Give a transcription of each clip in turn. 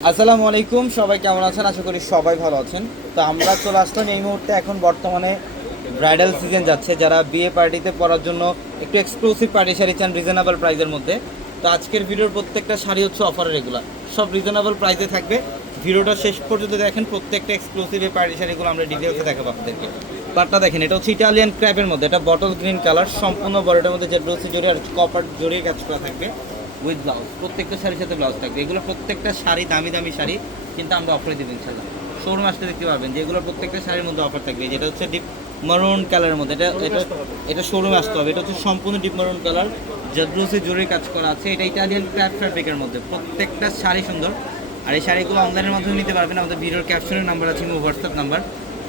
আসসালামু আলাইকুম, সবাই কেমন আছেন? আশা করি সবাই ভালো আছেন। তো আমরা চলে আসলাম এই মুহূর্তে এখন বর্তমানে ব্রাইডাল সিজন যাচ্ছে। যারা বিয়ে পার্টিতে পরার জন্য একটু এক্সক্লুসিভ পার্টি শাড়ি চান রিজনেবল প্রাইসের মধ্যে, তো আজকের ভিডিওর প্রত্যেকটা শাড়ি হচ্ছে অফারের এগুলা সব রিজনেবল প্রাইসে থাকবে। ভিডিওটা শেষ পর্যন্ত দেখেন, প্রত্যেকটা এক্সক্লুসিভ এই পার্টি শাড়িগুলো আমরা ডিটেলসে দেখাবো আপনাদেরকে। পার্টটা দেখেন, এটা হচ্ছে ইটালিয়ান ক্র্যাবের মধ্যে, এটা বটল গ্রিন কালার সম্পূর্ণ বডিটার মধ্যে যে রসি জড়িয়ে আর কপার জড়িয়ে কাজ করা থাকবে। উইথ ব্লাউজ প্রত্যেকটা শাড়ির সাথে ব্লাউজ থাকবে। এগুলো প্রত্যেকটা শাড়ি দামি দামি শাড়ি কিন্তু আমরা অফারে দেবো ইনশাল্লাহ শোরুম আসতে দেখতে পাবেন যে এগুলো প্রত্যেকটা শাড়ির মধ্যে অফার থাকবে। যেটা হচ্ছে ডিপ মারুন কালারের মধ্যে এটা এটা এটা শোরুমে আসতে হবে। এটা হচ্ছে সম্পূর্ণ ডিপ মারুন কালার জাদ্রুসে জোরে কাজ করা আছে। এটা ইটালিয়ান ক্র্যাপ ফ্যাব্রিকের মধ্যে। প্রত্যেকটা শাড়ি সুন্দর। আর এই শাড়িগুলো অনলাইনের মাধ্যমে নিতে পারবেন। আমাদের ভিডিওর ক্যাপশনের নাম্বার আছে হোয়াটসঅ্যাপ নাম্বার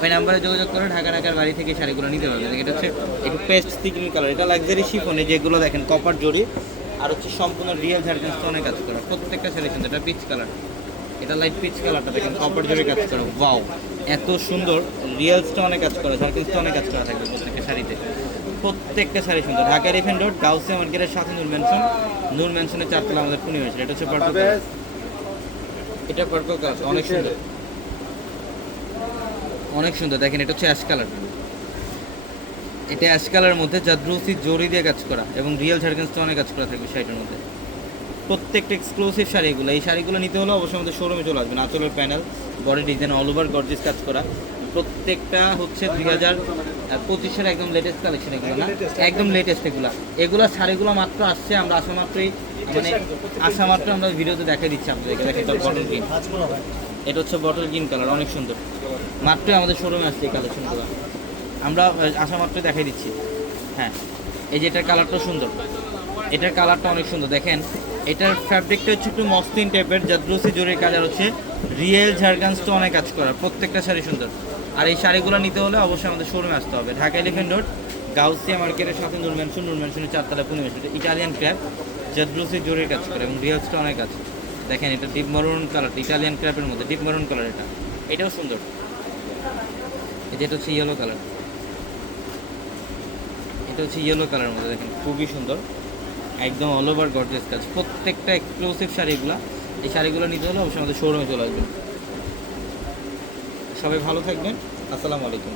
ওই নাম্বারে যোগাযোগ করে ঢাকা ঢাকার বাড়ি থেকে শাড়িগুলো নিতে পারবেন। এটা হচ্ছে একটু পেস্ট স্টিকিং কালার এটা লাক্সারি শিফনে যেগুলো দেখেন কপার জড়ি আর হচ্ছে সম্পূর্ণ রিয়েল ঝাড়খান স্টোনে কাজ করা। প্রত্যেকটা শাড়ি সুন্দর এটা পিচ কালার এটা লাইট পিচ কালারটা দেখেন কপার জড়ি কাজ করা। ওয়াও এত সুন্দর রিয়েল স্টোনে কাজ করা ঝাড়খান স্টোনে কাজ করা থাকবে প্রত্যেকটা শাড়িতে। প্রত্যেকটা শাড়ি সুন্দর। ঢাকার এফএন রোড গাউসে মার্কেটের সাথে নূর ম্যানশন নূর ম্যানশনের চারতলা আমাদের পুনি হয়েছে এটা হচ্ছে পার্পল এটা পার্পল কালার অনেক সুন্দর। অনেক সুন্দর। দেখেন এটা হচ্ছে অ্যাশ কালার এটা অ্যাশ কালারের মধ্যে জাদ্রুসি জড়ি দিয়ে কাজ করা এবং রিয়েল ঝাড়খান স্টোনে কাজ করা থাকবে শাড়িটার মধ্যে। প্রত্যেকটা এক্সক্লুসিভ শাড়িগুলো এই শাড়িগুলো নিতে হলে অবশ্যই আমাদের শোরুমে চলে আসবেন। আঁচলের panel body design all over gorgeous কাজ করা। প্রত্যেকটা হচ্ছে দুই হাজার পঁচিশের একদম লেটেস্ট কালেকশন এগুলো না? একদম লেটেস্ট এগুলো। এগুলো শাড়িগুলো মাত্র আসছে আমরা আসা মাত্রই মানে আসা মাত্র আমরা ভিডিওতে দেখা দিচ্ছি আপনাদেরকে। দেখেন বটল গ্রিন এটা হচ্ছে বটল গ্রিন কালার অনেক সুন্দর। মাত্রই আমাদের শোরুমে আসছে এই কালেকশনগুলো আমরা আসা মাত্রই দেখাই দিচ্ছি। হ্যাঁ এই যে এটার কালারটা সুন্দর। এটার কালারটা অনেক সুন্দর। দেখেন, এটার ফ্যাব্রিকটা হচ্ছে একটু মসলিন টাইপের জাদ্রুসি জোরে কাজ আর হচ্ছে রিয়েল ঝাড়গান স্টোনে কাজ করা। প্রত্যেকটা শাড়ি সুন্দর। আর এই শাড়িগুলো নিতে হলে অবশ্যই আমাদের শোরুমে আসতে হবে। ঢাকা এলিফেন্ট রোড গাউসিয়া মার্কেটের সাথে নুর ম্যানশন নুর ম্যানশনের চারতলা পুনে এটা ইটালিয়ান ক্র্যাপ জাদ্রুসি জোরের কাজ করে এবং রিয়েল স্টোনে কাজ। দেখেন, এটা ডিপ মরুন কালার ইটালিয়ান ক্র্যাপের মধ্যে ডিপ মরুন কালার এটা। এটাও সুন্দর। এটা হচ্ছে ইয়েলো কালার এটা হচ্ছে ইয়েলো কালারের মধ্যে, দেখেন, খুবই সুন্দর। একদম অল ওভার গর্জেস কাজ। প্রত্যেকটা এক্সক্লুসিভ শাড়িগুলো এই শাড়িগুলো নিতে হলে অবশ্যই আমাদের শোরুমে চলে আসবেন। সবাই ভালো থাকবেন। আসসালামু আলাইকুম।